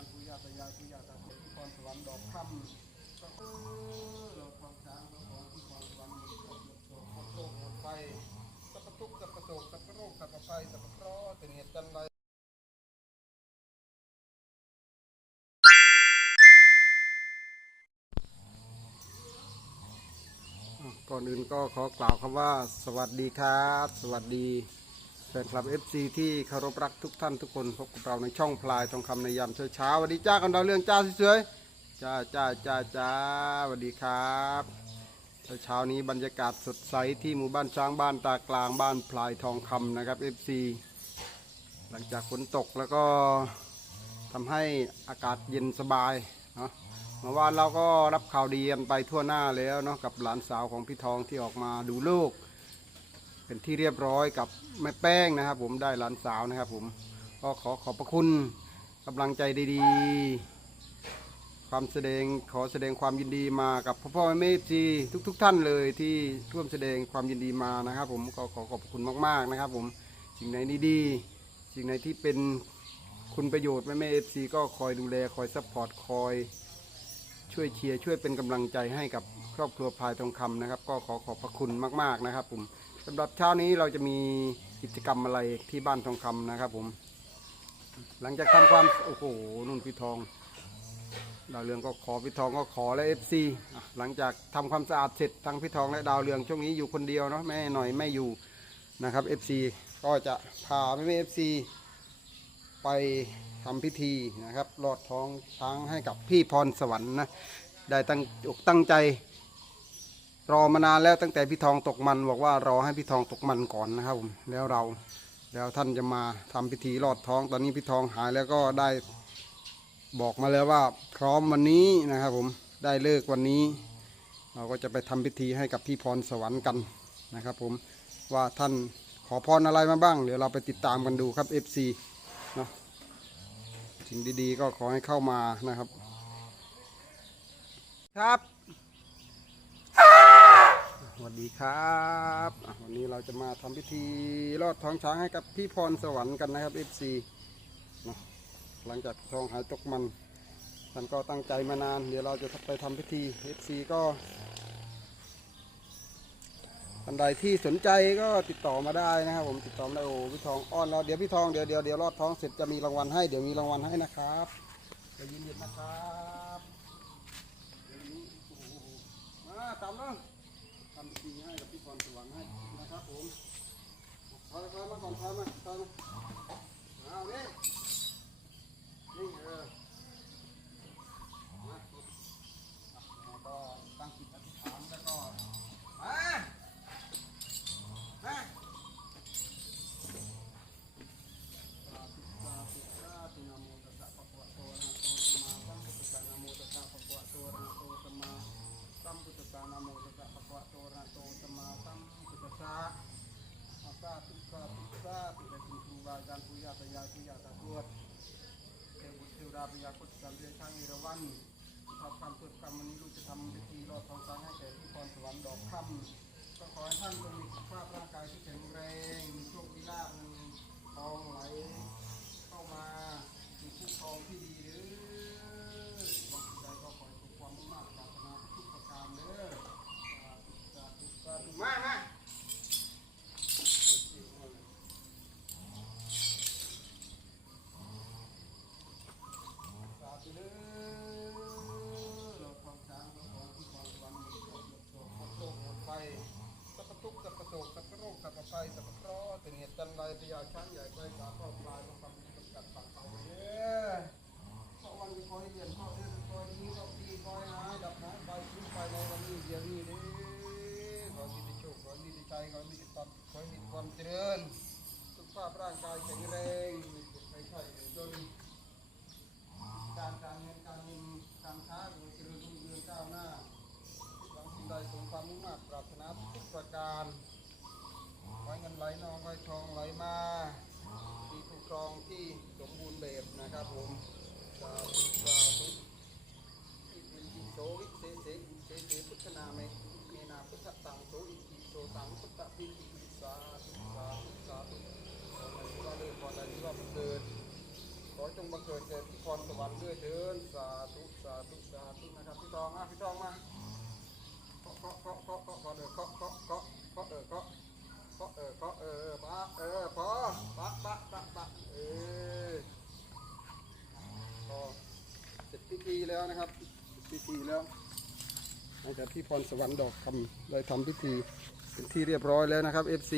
การปู่ย่าตยาปู่ย่าตาทวดที่พรสวรรค์ดอกคำก็เออเราทองช้างเราของที่พรสวรรค์หมดโศกหมดโศกหมดไฟสัพพทุกข์สัพพโศกสัพพโรคสัพพภัยสัพพเคราะห์เป็นเหตุจันไรก่อนอื่นก็ขอกล่าวคำว่า สวัสดีครับ สวัสดี แฟนคลับ FC ที่เคารพรักทุกท่านทุกคนพบกับเราในช่องพลายทองคำในยามเช้าๆสวัสดีจ้ากันดาวเรื่องจ้าสวยๆจ้าจ้าจ้าจ้าสวัสดีครับเช้านี้บรรยากาศสดใสที่หมู่บ้านช้างบ้านตากลางบ้านพลายทองคำนะครับ FC หลังจากฝนตกแล้วก็ทำให้อากาศเย็นสบายเนาะเมื่อวานเราก็รับข่าวดีกันไปทั่วหน้าแล้วเนาะกับหลานสาวของพี่ทองที่ออกมาดูลูก เป็นที่เรียบร้อยกับแม่แป้งนะครับ ผมได้หลานสาวนะครับ ผมก็ขอขอบพระคุณกำลังใจดีๆ ความแสดงขอแสดงความยินดีมากับพ่อพ่อแม่จีทุก ๆ ท่านเลยที่ร่วมแสดงความยินดีมานะครับ ผมก็ขอขอบคุณมากๆนะครับ ผมสิ่งไหนดีๆสิ่งไหนที่เป็นคุณประโยชน์แม่แม่เอฟซีก็คอยดูแลคอยซัพพอร์ตคอยช่วยเชียร์ช่วยเป็นกำลังใจให้กับครอบครัวพายทองคำนะครับ ก็ขอขอบพระคุณมาก ๆนะครับผม สำหรับเช้านี้เราจะมีกิจกรรมอะไรที่บ้านทองคำนะครับผม หลังจากทำความโอ้โหนุ่นพี่ทองดาวเรืองก็ขอพี่ทองก็ขอและเอฟซีหลังจากทำความสะอาดเสร็จทั้งพี่ทองและดาวเรืองช่วงนี้อยู่คนเดียวเนาะแม่หน่อยไม่อยู่นะครับเอฟซีก็จะพาแม่เอฟซีไปทำพิธีนะครับลอดท้องช้างให้กับพี่พรสวรรค์นะได้ตั้งอกตั้งใจ รอมานานแล้วตั้งแต่พี่ทองตกมันบอกว่ารอให้พี่ทองตกมันก่อนนะครับผมแล้วเราแล้วท่านจะมาทำพิธีลอดท้องตอนนี้พี่ทองหายแล้วก็ได้บอกมาแล้วว่าพร้อมวันนี้นะครับผมได้เลิกวันนี้ เราก็จะไปทำพิธีให้กับพี่พรสวรรค์กันนะครับ ผมว่าท่านขอพรอะไรมาบ้าง เดี๋ยวเราไปติดตามกันดูครับ FC เนาะสิ่งดีๆก็ขอให้เข้ามานะครับ ครับ วัสดีครับวันนี้เราจะมาทำพิธีลอดท้องช้างให้กับพี่พรสวรรค์กันนะครับ FC เนาะหลังจากทองหายตกมันท่านก็ตั้งใจมานาน เดี๋ยวเราจะไปทำพิธี FC ก็ท่านใดที่สนใจก็ติดต่อมาได้นะครับ ผมติดต่อมาได้โอ้พี่ทองอ้อนเราเดี๋ยวพี่ทองเดี๋ยวเดี๋ยวเดี๋ยวรอดท้องเสร็จจะมีรางวัลให้เดี๋ยวมีรางวัลให้นะครับจะยินเย็นะครับมาตามเลยทำพิธี ความสว่างให้นะครับผมถอยถอยมาก่อนถอยมาถอยมาเอาเนี่ยนี่เออมาแล้วก็ตั้งจิตอธิษฐานแล้วก็มา ฮะสาธุสาธุสาธุนะโมตัสสะภะคะวะโตอะระหะโตสัมมาสัมพุทธัสสะนะโมตัสสะภะคะวะโตอะระหะโตสัมมาสัมพุทธัสสะนะโมตัสสะภะคะวะโตอะระหะโตสัมมาสัมพุทธัสสะอาสาธุสาธุสาธุและคุณครูบาอาจารย์ปู่ย่าตายายปู่ย่าตาทวดเทวบุตรเทวดาพยาคตสันเรียนช่างเอราวัณทำความเพื่อกรรมวันนี้ลูกจะทำพิธีรอดทองช้างให้แก่ที่พรสวรรค์ดอกค่ำก็ขอให้ท่านจงมีสุขภาพร่างกายที่แข็งแรงมีโชคมีลาภมีทองไหลเข้ามามีคู่ครองที่ดีหรือหวังใจก็ขอให้สมความมุ่งมั่นปรารถนาทุกประการเด้อสาธุสาธุสาธุมากนะสาธุเด้อเราทองช้างเราของที่ความหวังมีโชคโชคหมดโชคหมดไฟ สัพพทุกข์สัพพโศกสัพพโรคสัพพภัยสัพพเคราะห์เป็นเหตุ จันไรพยาช้างใหญ่ไปสาข้อปลายต้องทำเป็นกัดปักเป่าเด้อเพราะวันที่คอยเรียนข้อเรียนคอยนี้ก็ปีคอยหายดับหายไปทิ้งไปในวันนี้เดียวนี้เด้อขอมีแต่โชคขอมีแต่ใจขอมีแต่ความขอมีแต่ความเจริญสุขภาพร่างกายแข็งแรงไม่เจ็บไม่ไข้ไม่จนการการเงินการเงินการค้าเจริญรุ่งเรืองก้าวหน้าหวังสิ่งใดสมความมุ่งมั่นปรารถนาทุกประการ ไหลนองไหลทองไหลมามีผู้ครองที่สมบูรณ์แบบนะครับผมสาธุสาธุอิติปิโสวิเศษเสกุเสเสพุทธนาเมเมนาพุทธตังโสอิติโสตังพุทธปิติสาธุสาธุสาธุขอให้ว่าเลิศขอให้ว่าบังเกิดขอจงบังเกิดแก่พี่พรสวรรค์ด้วยเถินสาธุสาธุสาธุนะครับพี่ทองอะพี่ทองมาเคาะเคาะเคาะเคาะเคาะเคาะเออเคาะเคาะเคาะเคาะเออเคาะ เคาะเออเคาะเออปะเออพอปะปะปะปะเออพอเสร็จพิธีแล้วนะครับพิธีแล้วหลังจากพี่พรสวรรค์ดอกคำเลยทำพิธีเป็นที่เรียบร้อยแล้วนะครับ FC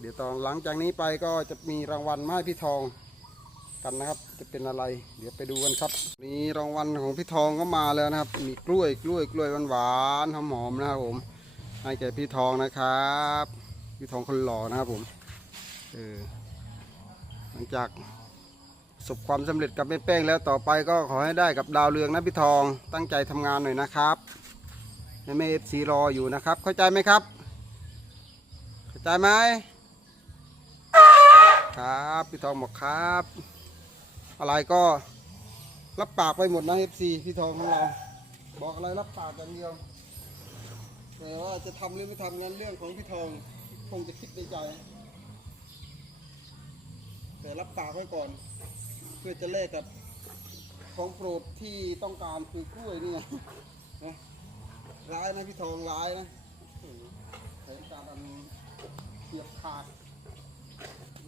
เดี๋ยวตอนหลังจากนี้ไปก็จะมีรางวัลมาให้พี่ทองกันนะครับ จะเป็นอะไร เดี๋ยวไปดูกันครับ นี่รางวัลของพี่ทองก็มาแล้วนะครับ มีกล้วยกล้วยกล้วยหวานๆหอมๆนะครับผม ให้แก่พี่ทองนะครับ พี่ทองคนหล่อนะครับผมเออหลังจากสบความสำเร็จกับแม่แป้งแล้วต่อไปก็ขอให้ได้กับดาวเรืองนะพี่ทองตั้งใจทำงานหน่อยนะครับแม่แม่เอฟซีรออยู่นะครับ เข้าใจไหมครับ เข้าใจไหมครับพี่ทองบอกครับ อะไรก็รับปากไปหมดนะเอฟซีพี่ทองของเรา บอกอะไรรับปากอย่างเดียว แต่ว่าจะทำหรือไม่ทำนั้นเรื่องของพี่ทองคงจะคิดในใจ แต่รับปากไว้ก่อน เพื่อจะแลกกับของโปรดที่ต้องการคือกล้วยนี่ไงนะร้ายนะพี่ทองร้ายนะโอ้โหแผนการอันเสียบขาด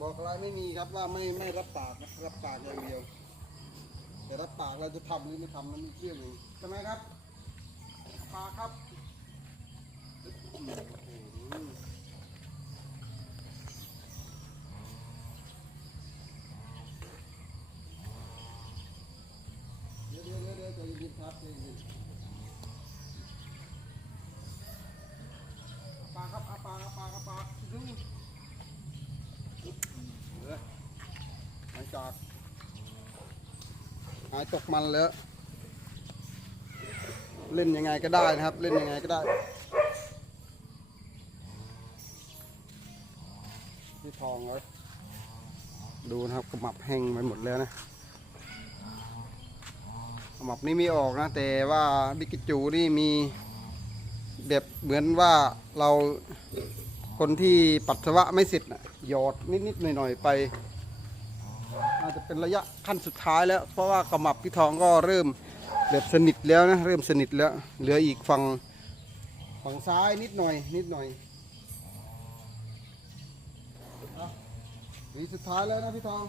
บอกอะไรไม่มีครับว่าไม่ไม่รับปากนะรับปากอย่างเดียว แต่รับปากเราจะทำหรือไม่ทำนั้นอีกเรื่องหนึ่งใช่ไหมครับปากครับ เดี๋ยวเดี๋ยวเดี๋ยวจเย็นๆครับจเย็นๆปาครับอาปากอาปากอาปากดูหลังจากหายตกมันแล้ว เล่นยังไงก็ได้นะครับ เล่นยังไงก็ได้ องเลยดูนะครับกระหมับแห้งไปหมดแล้วนะกระหมับนี่มีออกนะ แต่ว่าบิกิจูนี่มีแบบเหมือนว่าเราคนที่ปัสสาวะไม่เสร็จนะหยอดนิดๆหน่อยๆไปอาจจะเป็นระยะขั้นสุดท้ายแล้ว เพราะว่ากระหมับพี่ทองก็เริ่มแบบสนิทแล้วนะ เริ่มสนิทแล้ว เหลืออีกฝั่งฝั่งซ้ายนิดหน่อย นิดหน่อย วีสุดท้ายแล้วนะพี่ทอง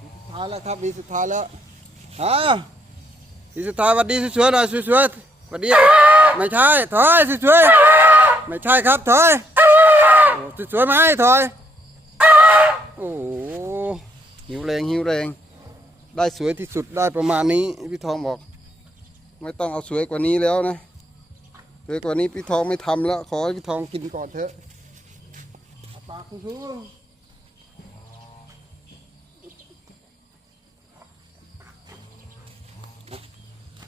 วีสุดท้ายแล้วครับวีสุดท้ายแล้วฮะวีสุดท้ายวัดดีสวยๆหน่อยสวยๆหวัดดี ไม่ใช่ถอยสวยๆไม่ใช่ครับถอยสวยไหมถอย โอ้โหหิวแรงหิวแรง ได้สวยที่สุดได้ประมาณนี้พี่ทองบอก ไม่ต้องเอาสวยกว่านี้แล้วนะ สวยกว่านี้พี่ทองไม่ทำแล้ว ขอให้พี่ทองกินก่อนเถอะเอาปากสูง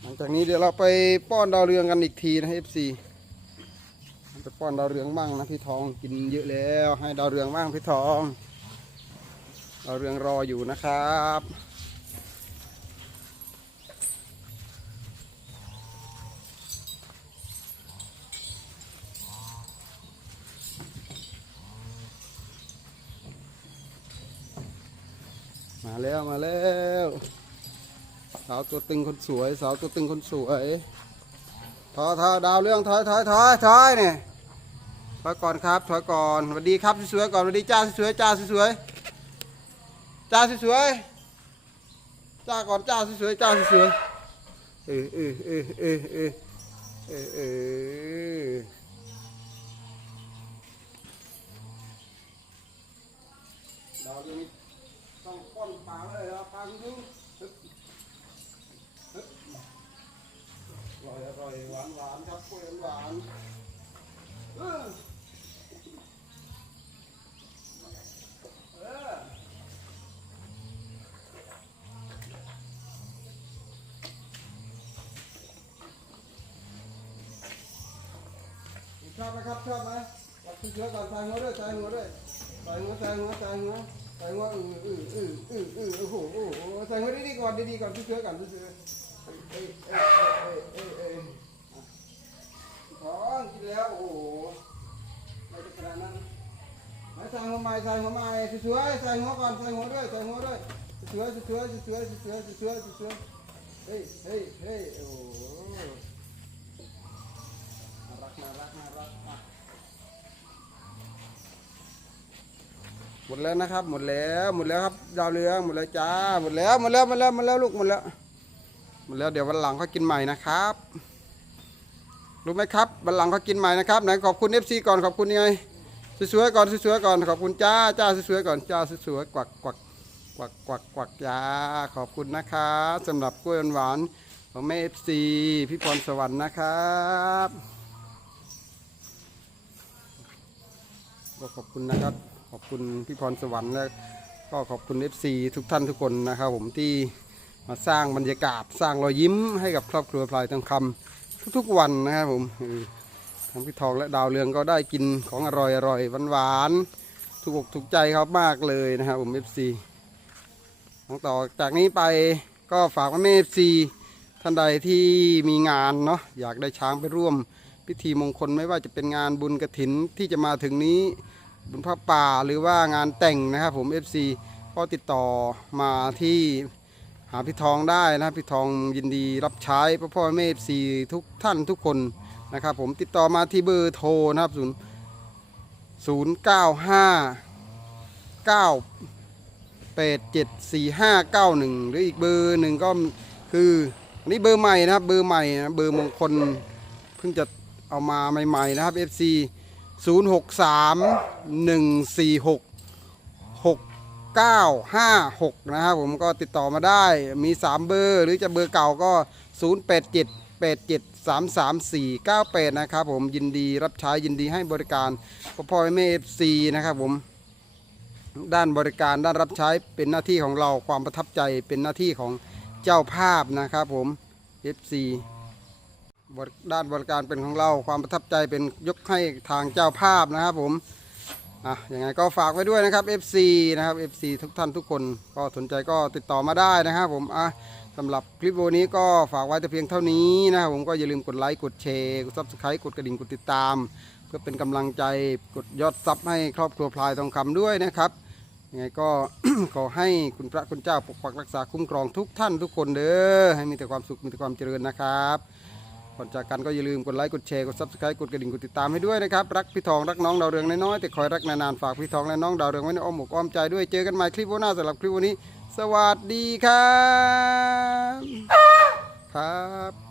หลังจากนี้เดี๋ยวเราไปป้อนดาวเรืองกันอีกทีนะ FC ไปป้อนดาวเรืองบ้างนะพี่ทองกินเยอะแล้ว ให้ดาวเรืองบ้างพี่ทองดาวเรืองรออยู่นะครับ แล้วมาแล้วสาวตัวตึงคนสวย สาวตัวตึงคนสวยทอทอดาวเรื่องถอยถอยถอยถอยเนี่ยถอยก่อนครับถอยก่อนสวัสดีครับสวยๆก่อนสวัสดีจ้าสวยๆจ้าสวยๆจ้าสวยๆจ้าก่อนจ้าสวยๆจ้าสวยๆเออเออเออเออเออเออเออดาวนี้ ต้องป้อนปากเลยครับปากดึงฮึบฮึบอร่อยอร่อยหวานหวานครับกล้วยหวานเออเออชอบไหมครับชอบไหมรับเชื้อก่อนใส่หัวด้วยใส่หัวด้วยใส่หัวใส่หัวใส่หัว ใส่หัวอืออืออืออืออือโอ้โหโอ้โหใส่หัวดีก่อนดีๆก่อนเชื้อก่อนเชื้อเอ้ยเอ้ยเอ้ยเอ้ยเอ้ยเอ้ยท้องกินแล้วโอ้โหไม่จะขนาดนั้นมใส่หัวไม้ใส่หัวไม้สวยๆใส่หัวก่อนใส่หัวด้วยใส่หัวด้วยสวยๆสวยๆสวยๆสวยๆสวยๆสวยๆเฮ้ยเฮ้ยเฮ้ยโอ้โหน่ารักน่ารักน่ารักอะห มดแล้วนะครับ หมดแล้วหมดแล้วครับดาวเรืองหมดแล้วจ้าหมดแล้วหมดแล้วหมดแล้วหมดแล้วลูกหมดแล้วหมดแล้วเดี๋ยววันหลังก็กินใหม่นะครับรู้ไหมครับบันหลังเขากินใหม่นะครับไหนขอบคุณ FC ก่อนขอบคุณยังไงสวยๆก่อนสวยๆก่อนขอบคุณจ้าจ้าสวยๆก่อนจ้าสวยๆกวักกวักกวักกวักกวักจ้าขอบคุณนะครับสำหรับกล้วยหวานของแม่ FC พี่พรสวรรค์นะครับก็ขอบคุณนะครับ ขอบคุณพี่พรสวรรค์และก็ขอบคุณ FC ทุกท่านทุกคนนะครับผมที่มาสร้างบรรยากาศสร้างรอยยิ้มให้กับครอบครัวพลายทองคำทุกๆวันนะครับผมทั้งพี่ทองและดาวเรืองก็ได้กินของอร่อยอร่อยหวานหวานๆถูกอกถูกใจเขามากเลยนะครับผมเอฟซีต่อจากนี้ไปก็ฝากว่าแม่เอฟซีท่านใดที่มีงานเนาะอยากได้ช้างไปร่วมพิธีมงคลไม่ว่าจะเป็นงานบุญกระถินที่จะมาถึงนี้ บุญพระป่าหรือว่างานแต่งนะครับผม FC ก็ติดต่อมาที่หาพี่ทองได้นะครับพี่ทองยินดีรับใช้พ่อพ่อแม่ซีทุกท่านทุกคนนะครับผมติดต่อมาที่เบอร์โทรนะครับศูนย์ศูนย์เก้าห้าเก้าแปดเจ็ดสี่ห้าเก้าหนึ่งหรืออีกเบอร์หนึ่งก็คืออันนี้เบอร์ใหม่นะครับเบอร์ใหม่นะเบอร์มงคลเพิ่งจะเอามาใหม่ๆนะครับ FC ศูนย์หกสามหนึ่งสี่หกหก956 นะครับผมก็ติดต่อมาได้มี 3 เบอร์ หรือจะเบอร์เก่าก็ 087 87 334 98 นะครับผมยินดีรับใช้ยินดีให้บริการพ่อพ่อแม่เอฟซีนะครับผมด้านบริการด้านรับใช้เป็นหน้าที่ของเราความประทับใจเป็นหน้าที่ของเจ้าภาพนะครับผม FC ด้านบริการเป็นของเราความประทับใจเป็นยกให้ทางเจ้าภาพนะครับผมอะยังไงก็ฝากไว้ด้วยนะครับ FC นะครับ FC ทุกท่านทุกคนก็สนใจก็ติดต่อมาได้นะครับผมอะสำหรับคลิปวิดีโอนี้ก็ฝากไว้แต่เพียงเท่านี้นะครับผมก็อย่าลืมกดไลค์กดแชร์กดซับสไครต์กดกระดิ่งกดติดตาม เพื่อเป็นกำลังใจกดยอดซับให้ครอบครัวพลายทองคำด้วยนะครับยังไงก็ขอให้คุณพระคุณเจ้าปกปักรักษาคุ้มครองทุกท่านทุกคนเด้อให้มีแต่ความสุขมีแต่ความเจริญนะครับ ก่อนจากกันก็อย่าลืมกดไลค์กดแชร์กดซับสไครต์กดกระดิ่งกดติดตามให้ด้วยนะครับรักพี่ทองรักน้องดาวเรืองน้อยๆแต่คอยรักนานๆฝากพี่ทองและน้องดาวเรืองไว้ในอ้อมอกอ้อมใจด้วยเจอกันใหม่คลิปหน้าสำหรับคลิปวันนี้ สวัสดีครับครับ